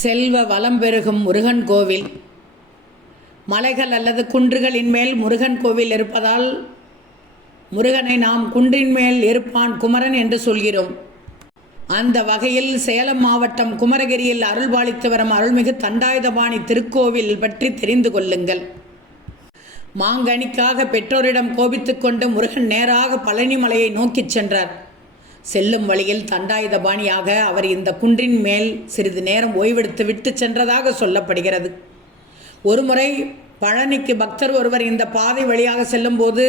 செல்வ வளம் பெருகும் முருகன் கோவில். மலைகள் அல்லது குன்றுகளின் மேல் முருகன் கோவில் இருப்பதால் முருகனை நாம் குன்றின் மேல் இருப்பான் குமரன் என்று சொல்கிறோம். அந்த வகையில் சேலம் மாவட்டம் குமரகிரியில் அருள்பாலித்து வரும் அருள்மிகு தண்டாயுதபாணி திருக்கோவில் பற்றி தெரிந்து கொள்ளுங்கள். மாங்கனிக்காக பெற்றோரிடம் கோபித்து கொண்டு முருகன் நேராக பழனி மலையை நோக்கிச் சென்றார். செல்லும் வழியில் தண்டாயுதபாணியாக அவர் இந்த குன்றின் மேல் சிறிது நேரம் ஓய்வெடுத்து விட்டு சென்றதாக சொல்லப்படுகிறது. ஒருமுறை பழனிக்கு பக்தர் ஒருவர் இந்த பாதை வழியாக செல்லும்போது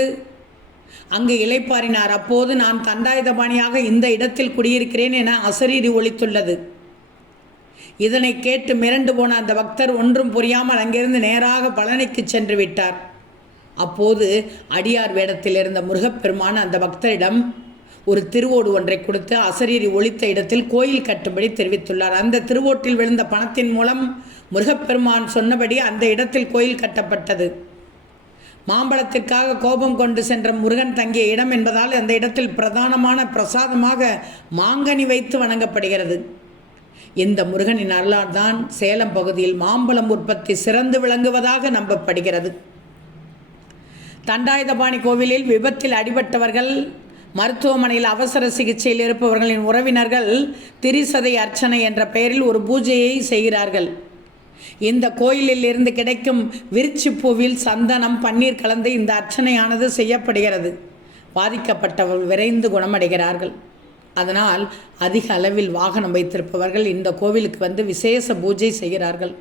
அங்கு இளைப்பாறினார். அப்போது நான் தண்டாயுதபாணியாக இந்த இடத்தில் குடியிருக்கிறேன் என அசரீரி ஒலித்துள்ளது. இதனை கேட்டு மிரண்டு போன அந்த பக்தர் ஒன்றும் புரியாமல் அங்கிருந்து நேராக பழனிக்கு சென்று விட்டார். அப்போது அடியார் வேடத்தில் இருந்த முருகப்பெருமான் அந்த பக்தரிடம் ஒரு திருவோடு ஒன்றை கொடுத்து அசரீரி ஒலித்த இடத்தில் கோயில் கட்டும்படி தெரிவித்துள்ளார். அந்த திருவோட்டில் விழுந்த பணத்தின் மூலம் முருகப்பெருமான் சொன்னபடி அந்த இடத்தில் கோயில் கட்டப்பட்டது. மாம்பழத்திற்காக கோபம் கொண்டு சென்ற முருகன் தங்கிய இடம் என்பதால் அந்த இடத்தில் பிரதானமான பிரசாதமாக மாங்கனி வைத்து வணங்கப்படுகிறது. இந்த முருகனின் அருளால்தான் சேலம் பகுதியில் மாம்பழம் உற்பத்தி சிறந்து விளங்குவதாக நம்பப்படுகிறது. தண்டாயுதபாணி கோவிலில் விபத்தில் அடிபட்டவர்கள், மருத்துவமனையில் அவசர சிகிச்சையில் இருப்பவர்களின் உறவினர்கள் திரிசதை அர்ச்சனை என்ற பெயரில் ஒரு பூஜையை செய்கிறார்கள். இந்த கோயிலில் இருந்து கிடைக்கும் விருச்சிப்பூவில் சந்தனம், பன்னீர் கலந்து இந்த அர்ச்சனையானது செய்யப்படுகிறது. பாதிக்கப்பட்டவர்கள் விரைந்து குணமடைகிறார்கள். அதனால் அதிக அளவில் வாகனம் வைத்திருப்பவர்கள் இந்த கோவிலுக்கு வந்து விசேஷ பூஜை செய்கிறார்கள்.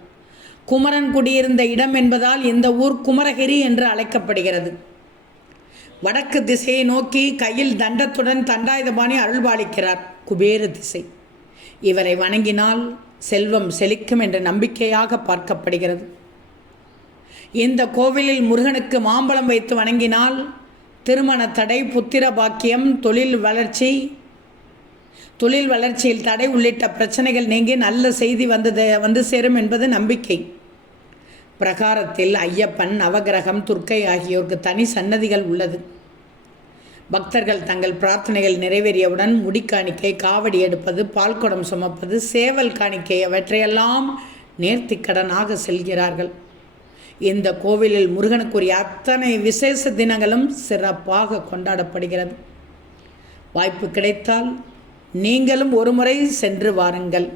குமரன் குடியிருந்த இடம் என்பதால் இந்த ஊர் குமரகிரி என்று அழைக்கப்படுகிறது. வடக்கு திசையை நோக்கி கையில் தண்டத்துடன் தண்டாயுதபாணி அருள்பாலிக்கிறார். குபேர திசை. இவரை வணங்கினால் செல்வம் செழிக்கும் என்ற நம்பிக்கையாக பார்க்கப்படுகிறது. இந்த கோவிலில் முருகனுக்கு மாம்பழம் வைத்து வணங்கினால் திருமண தடை, புத்திர பாக்கியம், தொழில் வளர்ச்சியில் தடை உள்ளிட்ட பிரச்சனைகள் நீங்கி நல்ல செய்தி வந்து சேரும் என்பது நம்பிக்கை. பிரகாரத்தில் ஐயப்பன், நவகிரகம், துர்க்கை ஆகியோருக்கு தனி சன்னதிகள் உள்ளது. பக்தர்கள் தங்கள் பிரார்த்தனைகள் நிறைவேறியவுடன் முடிக்காணிக்கை, காவடி எடுப்பது, பால்குடம் சுமப்பது, சேவல் காணிக்கை அவற்றையெல்லாம் நேர்த்திக்கடனாக செல்கிறார்கள். இந்த கோவிலில் முருகனுக்குரிய அத்தனை விசேஷ தினங்களும் சிறப்பாக கொண்டாடப்படுகிறது. வாய்ப்பு கிடைத்தால் நீங்களும் ஒருமுறை சென்று வாருங்கள்.